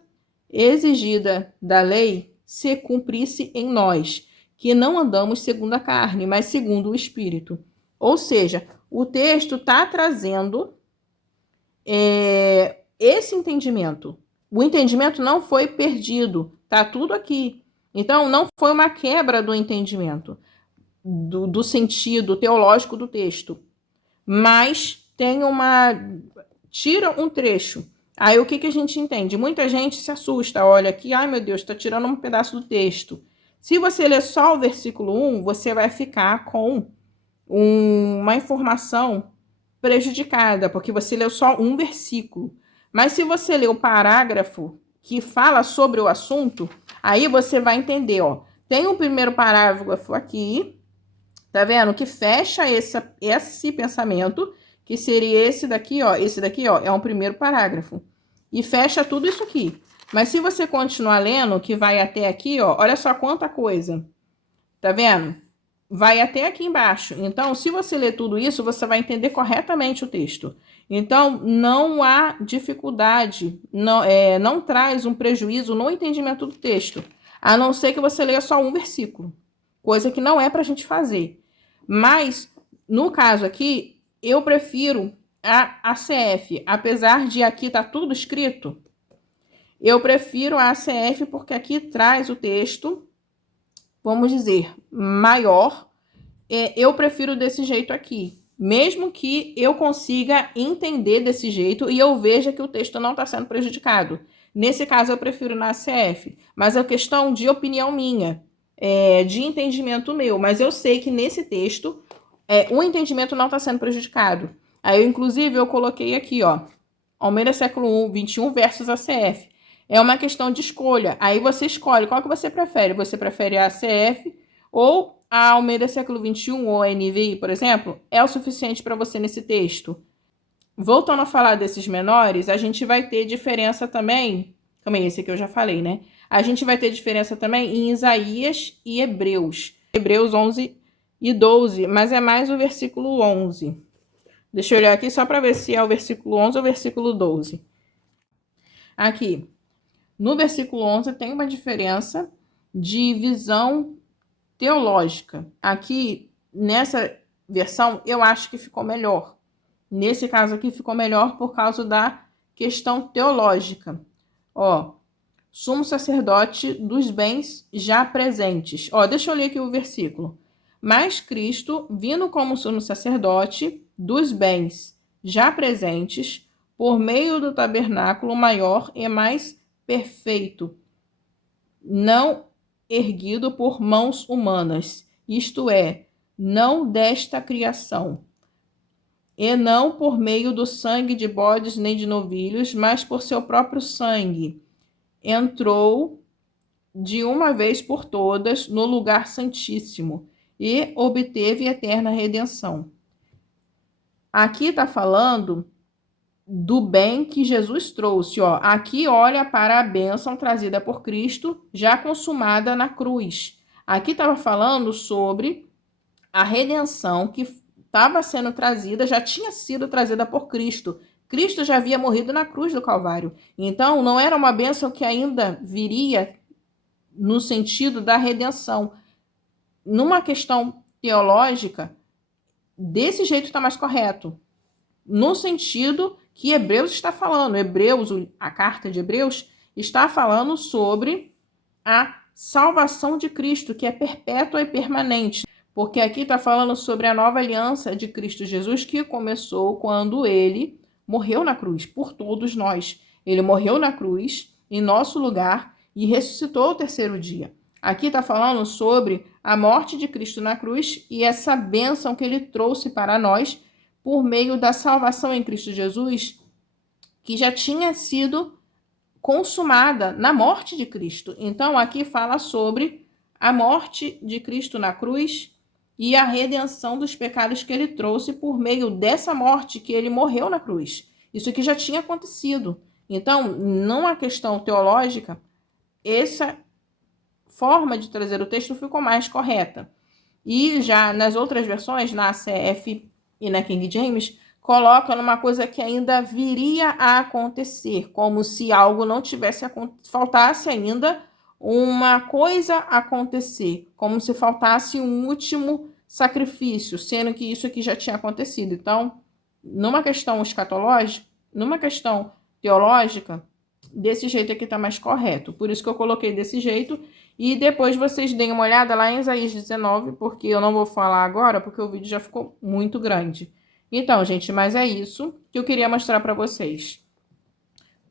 exigida da lei se cumprisse em nós, que não andamos segundo a carne, mas segundo o Espírito. Ou seja, o texto está trazendo esse entendimento. O entendimento não foi perdido, está tudo aqui. Então, não foi uma quebra do entendimento, do sentido teológico do texto, mas tem uma... tira um trecho. Aí o que a gente entende? Muita gente se assusta, olha aqui, ai meu Deus, está tirando um pedaço do texto. Se você ler só o versículo 1, você vai ficar com uma informação prejudicada, porque você leu só um versículo. Mas se você ler o parágrafo que fala sobre o assunto, aí você vai entender, ó. Tem um primeiro parágrafo aqui, tá vendo? Que fecha esse pensamento, que seria esse daqui, ó. Esse daqui, ó, é um primeiro parágrafo. E fecha tudo isso aqui. Mas se você continuar lendo, que vai até aqui, ó, olha só quanta coisa. Tá vendo? Vai até aqui embaixo. Então, se você ler tudo isso, você vai entender corretamente o texto. Então, não há dificuldade, não traz um prejuízo no entendimento do texto, a não ser que você leia só um versículo, coisa que não é para a gente fazer. Mas, no caso aqui, eu prefiro a ACF, apesar de aqui tá tudo escrito, eu prefiro a ACF porque aqui traz o texto, vamos dizer, maior. Eu prefiro desse jeito aqui, mesmo que eu consiga entender desse jeito e eu veja que o texto não está sendo prejudicado. Nesse caso, eu prefiro na ACF, mas é questão de opinião minha, de entendimento meu. Mas eu sei que nesse texto, o entendimento não está sendo prejudicado. Aí, inclusive, eu coloquei aqui, ó, Almeida século 21 versus ACF. É uma questão de escolha. Aí você escolhe qual que você prefere. Você prefere a ACF ou a Almeida século 21 ou a NVI, por exemplo, é o suficiente para você nesse texto. Voltando a falar desses menores, a gente vai ter diferença também. Calma aí, esse aqui eu já falei, né? A gente vai ter diferença também em Isaías e Hebreus. Hebreus 11 e 12, mas é mais o versículo 11. Deixa eu olhar aqui só para ver se é o versículo 11 ou o versículo 12. Aqui, no versículo 11 tem uma diferença de visão teológica. Aqui, nessa versão, eu acho que ficou melhor. Nesse caso aqui, ficou melhor por causa da questão teológica. Ó, sumo sacerdote dos bens já presentes. Ó, deixa eu ler aqui o versículo. Mas Cristo, vindo como sumo sacerdote dos bens já presentes, por meio do tabernáculo maior e mais perfeito, não erguido por mãos humanas, isto é, não desta criação, e não por meio do sangue de bodes nem de novilhos, mas por seu próprio sangue, entrou de uma vez por todas no lugar santíssimo e obteve eterna redenção. Aqui está falando do bem que Jesus trouxe. Ó. Aqui olha para a bênção trazida por Cristo, já consumada na cruz. Aqui estava falando sobre a redenção que estava sendo trazida, já tinha sido trazida por Cristo. Cristo já havia morrido na cruz do Calvário. Então, não era uma bênção que ainda viria no sentido da redenção. Numa questão teológica, desse jeito está mais correto. No sentido que Hebreus está falando. A carta de Hebreus está falando sobre a salvação de Cristo, que é perpétua e permanente. Porque aqui está falando sobre a nova aliança de Cristo Jesus, que começou quando ele morreu na cruz, por todos nós. Ele morreu na cruz, em nosso lugar, e ressuscitou ao terceiro dia. Aqui está falando sobre a morte de Cristo na cruz e essa bênção que ele trouxe para nós por meio da salvação em Cristo Jesus, que já tinha sido consumada na morte de Cristo. Então, aqui fala sobre a morte de Cristo na cruz e a redenção dos pecados que ele trouxe por meio dessa morte que ele morreu na cruz. Isso que já tinha acontecido. Então, numa questão teológica, essa forma de trazer o texto ficou mais correta. E já nas outras versões, na CF e na King James, coloca numa coisa que ainda viria a acontecer, como se algo não tivesse, faltasse ainda uma coisa acontecer, como se faltasse um último sacrifício, sendo que isso aqui já tinha acontecido. Então, numa questão escatológica, numa questão teológica, desse jeito aqui está mais correto. Por isso que eu coloquei desse jeito. E depois vocês deem uma olhada lá em Isaías 19, porque eu não vou falar agora, porque o vídeo já ficou muito grande. Então, gente, mas é isso que eu queria mostrar para vocês.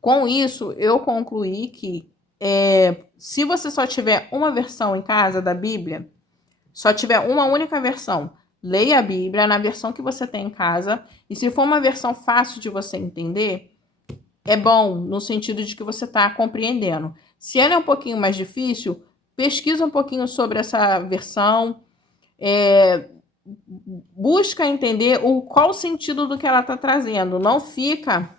Com isso, eu concluí que se você só tiver uma versão em casa da Bíblia, só tiver uma única versão, leia a Bíblia na versão que você tem em casa. E se for uma versão fácil de você entender, é bom no sentido de que você está compreendendo. Se ela é um pouquinho mais difícil, pesquisa um pouquinho sobre essa versão, busca entender qual o sentido do que ela está trazendo. Não fica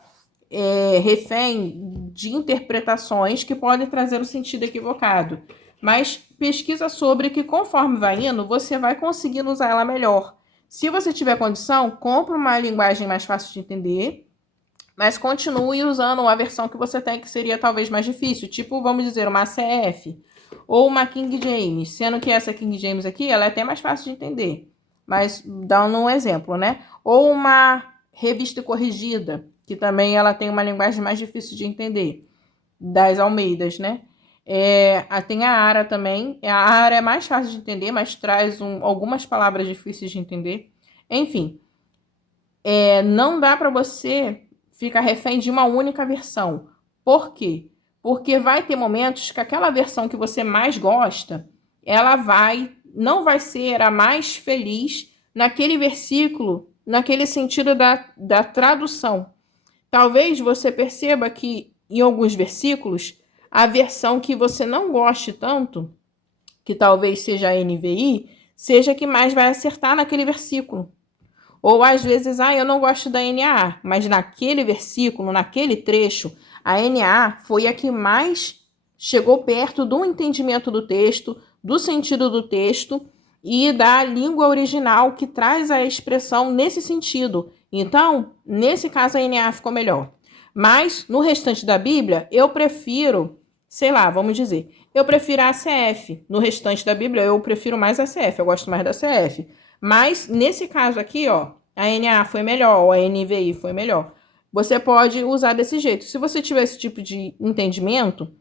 refém de interpretações que podem trazer um sentido equivocado. Mas pesquisa sobre que conforme vai indo, você vai conseguindo usar ela melhor. Se você tiver condição, compre uma linguagem mais fácil de entender, mas continue usando a versão que você tem, que seria talvez mais difícil. Tipo, vamos dizer, uma ACF ou uma King James. Sendo que essa King James aqui, ela é até mais fácil de entender. Mas dando um exemplo, né? Ou uma Revista Corrigida, que também ela tem uma linguagem mais difícil de entender. Das Almeidas, né? Tem a ARA também. A ARA é mais fácil de entender, mas traz algumas palavras difíceis de entender. Enfim, não dá para você ficar refém de uma única versão. Por quê? Porque vai ter momentos que aquela versão que você mais gosta, ela não vai ser a mais feliz naquele versículo, naquele sentido da tradução. Talvez você perceba que em alguns versículos, a versão que você não goste tanto, que talvez seja a NVI, seja a que mais vai acertar naquele versículo. Ou às vezes, eu não gosto da NAA, mas naquele versículo, naquele trecho, a NAA foi a que mais chegou perto do entendimento do texto, do sentido do texto e da língua original que traz a expressão nesse sentido. Então, nesse caso, a NAA ficou melhor. Mas, no restante da Bíblia, eu prefiro, vamos dizer, eu prefiro a ACF. No restante da Bíblia, eu prefiro mais a ACF, eu gosto mais da ACF. Mas, nesse caso aqui, a NAA foi melhor, ou a NVI foi melhor. Você pode usar desse jeito. Se você tiver esse tipo de entendimento,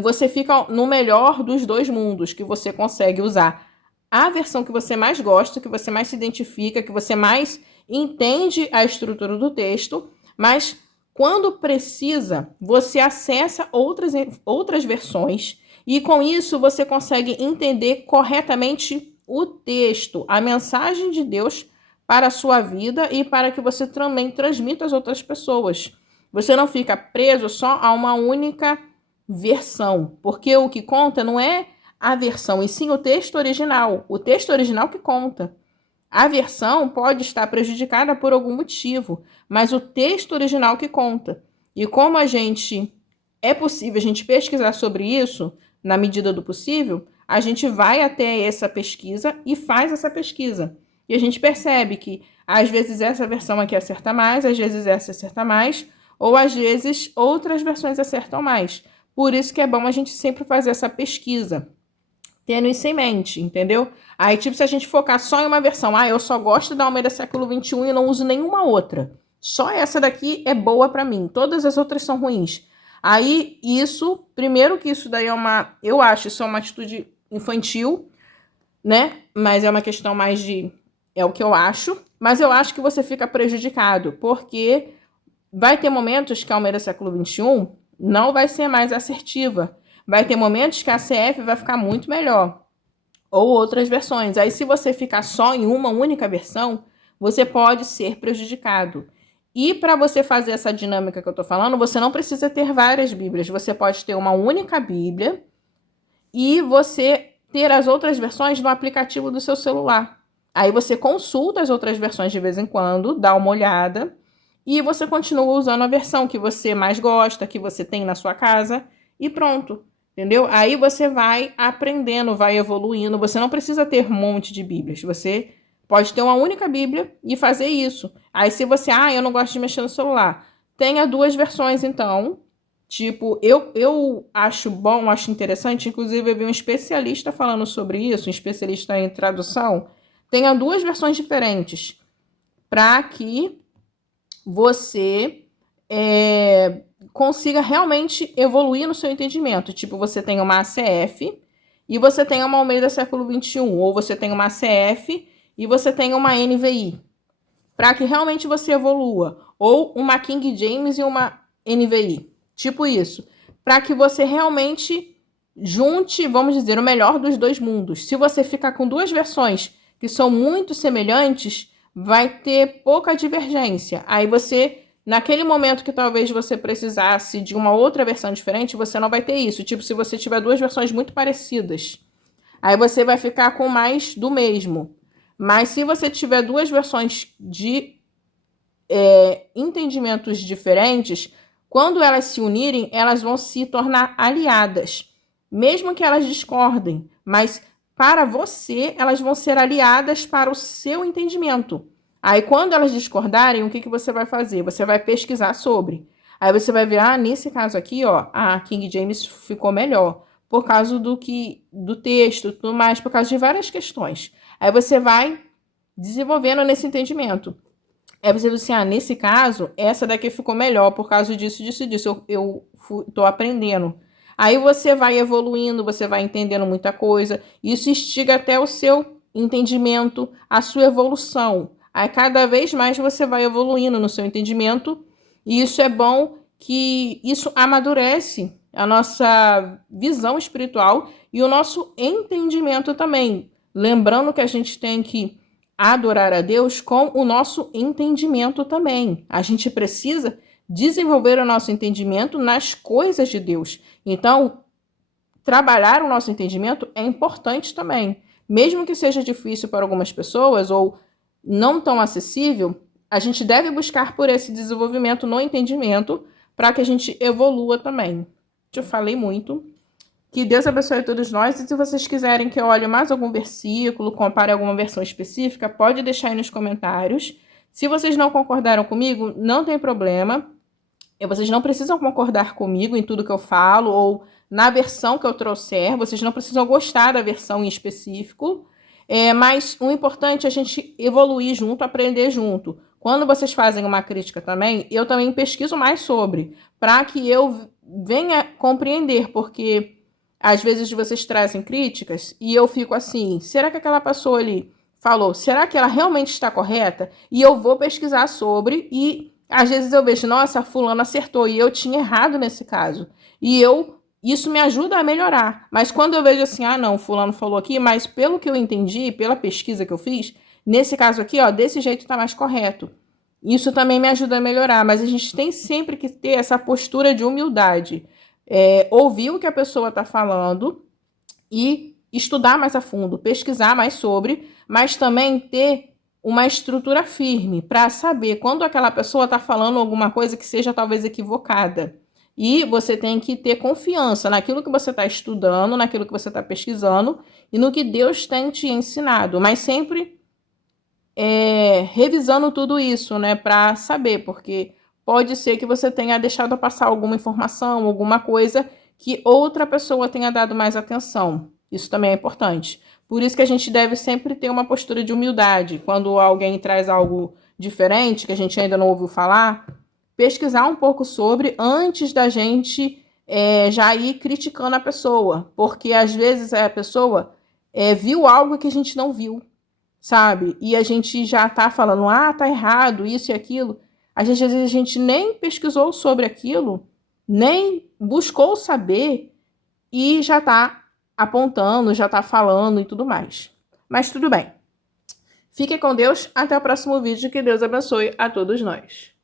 você fica no melhor dos dois mundos, que você consegue usar a versão que você mais gosta, que você mais se identifica, que você mais entende a estrutura do texto, mas quando precisa, você acessa outras versões e com isso você consegue entender corretamente o texto, a mensagem de Deus para a sua vida e para que você também transmita às outras pessoas. Você não fica preso só a uma única versão, porque o que conta não é a versão, e sim o texto original que conta. A versão pode estar prejudicada por algum motivo, mas o texto original que conta. E como é possível a gente pesquisar sobre isso, na medida do possível, a gente vai até essa pesquisa e faz essa pesquisa. E a gente percebe que, às vezes, essa versão aqui acerta mais, às vezes essa acerta mais, ou às vezes outras versões acertam mais. Por isso que é bom a gente sempre fazer essa pesquisa, tendo isso em mente, entendeu? Aí, se a gente focar só em uma versão, eu só gosto da Almeida século XXI e não uso nenhuma outra. Só essa daqui é boa para mim, todas as outras são ruins. Aí, primeiro que isso daí eu acho, isso é uma atitude infantil, né? Mas é uma questão mais é o que eu acho. Mas eu acho que você fica prejudicado, porque vai ter momentos que a Almeida século XXI não vai ser mais assertiva. Vai ter momentos que a CF vai ficar muito melhor. Ou outras versões. Aí, se você ficar só em uma única versão, você pode ser prejudicado. E para você fazer essa dinâmica que eu estou falando, você não precisa ter várias Bíblias. Você pode ter uma única Bíblia e você ter as outras versões no aplicativo do seu celular. Aí você consulta as outras versões de vez em quando, dá uma olhada e você continua usando a versão que você mais gosta, que você tem na sua casa e pronto. Entendeu? Aí você vai aprendendo, vai evoluindo. Você não precisa ter um monte de Bíblias. Você pode ter uma única Bíblia e fazer isso. Aí se você, eu não gosto de mexer no celular, tenha duas versões então. Tipo, eu acho bom, acho interessante. Inclusive, eu vi um especialista falando sobre isso, um especialista em tradução. Tenha duas versões diferentes para que você consiga realmente evoluir no seu entendimento. Tipo, você tem uma ACF e você tem uma Almeida século XXI, ou você tem uma ACF e você tem uma NVI, para que realmente você evolua, ou uma King James e uma NVI, tipo isso, para que você realmente junte, vamos dizer, o melhor dos dois mundos. Se você ficar com duas versões que são muito semelhantes, vai ter pouca divergência. Aí você, naquele momento que talvez você precisasse de uma outra versão diferente, você não vai ter isso. Tipo, se você tiver duas versões muito parecidas, aí você vai ficar com mais do mesmo. Mas se você tiver duas versões de entendimentos diferentes, quando elas se unirem, elas vão se tornar aliadas. Mesmo que elas discordem, mas para você, elas vão ser aliadas para o seu entendimento. Aí, quando elas discordarem, o que você vai fazer? Você vai pesquisar sobre. Aí você vai ver, nesse caso aqui, a King James ficou melhor, por causa do texto, tudo mais, por causa de várias questões. Aí você vai desenvolvendo nesse entendimento. Aí você diz assim, nesse caso, essa daqui ficou melhor por causa disso, disso, disso. Eu tô aprendendo. Aí você vai evoluindo, você vai entendendo muita coisa. Isso instiga até o seu entendimento, a sua evolução. Aí cada vez mais você vai evoluindo no seu entendimento. E isso é bom, que isso amadurece a nossa visão espiritual e o nosso entendimento também. Lembrando que a gente tem que adorar a Deus com o nosso entendimento também. A gente precisa desenvolver o nosso entendimento nas coisas de Deus. Então, trabalhar o nosso entendimento é importante também. Mesmo que seja difícil para algumas pessoas ou não tão acessível, a gente deve buscar por esse desenvolvimento no entendimento para que a gente evolua também. Eu falei muito. Que Deus abençoe a todos nós. E se vocês quiserem que eu olhe mais algum versículo, compare alguma versão específica, pode deixar aí nos comentários. Se vocês não concordaram comigo, não tem problema. Vocês não precisam concordar comigo em tudo que eu falo ou na versão que eu trouxer. Vocês não precisam gostar da versão em específico. Mas o importante é a gente evoluir junto, aprender junto. Quando vocês fazem uma crítica também, eu também pesquiso mais sobre, para que eu venha compreender, porque às vezes vocês trazem críticas e eu fico assim, será que aquela pessoa ali falou, será que ela realmente está correta? E eu vou pesquisar sobre e às vezes eu vejo, nossa, fulano acertou e eu tinha errado nesse caso. E isso me ajuda a melhorar. Mas quando eu vejo assim, não, fulano falou aqui, mas pelo que eu entendi, pela pesquisa que eu fiz, nesse caso aqui, desse jeito está mais correto. Isso também me ajuda a melhorar, mas a gente tem sempre que ter essa postura de humildade. Ouvir o que a pessoa está falando e estudar mais a fundo, pesquisar mais sobre, mas também ter uma estrutura firme para saber quando aquela pessoa está falando alguma coisa que seja talvez equivocada. E você tem que ter confiança naquilo que você está estudando, naquilo que você está pesquisando e no que Deus tem te ensinado, mas sempre revisando tudo isso, né, para saber, porque pode ser que você tenha deixado passar alguma informação, alguma coisa que outra pessoa tenha dado mais atenção. Isso também é importante. Por isso que a gente deve sempre ter uma postura de humildade. Quando alguém traz algo diferente, que a gente ainda não ouviu falar, pesquisar um pouco sobre antes da gente já ir criticando a pessoa, porque às vezes a pessoa viu algo que a gente não viu, sabe? E a gente já tá falando, tá errado, isso e aquilo. Às vezes a gente nem pesquisou sobre aquilo, nem buscou saber e já tá apontando, já tá falando e tudo mais. Mas tudo bem. Fique com Deus, até o próximo vídeo, que Deus abençoe a todos nós.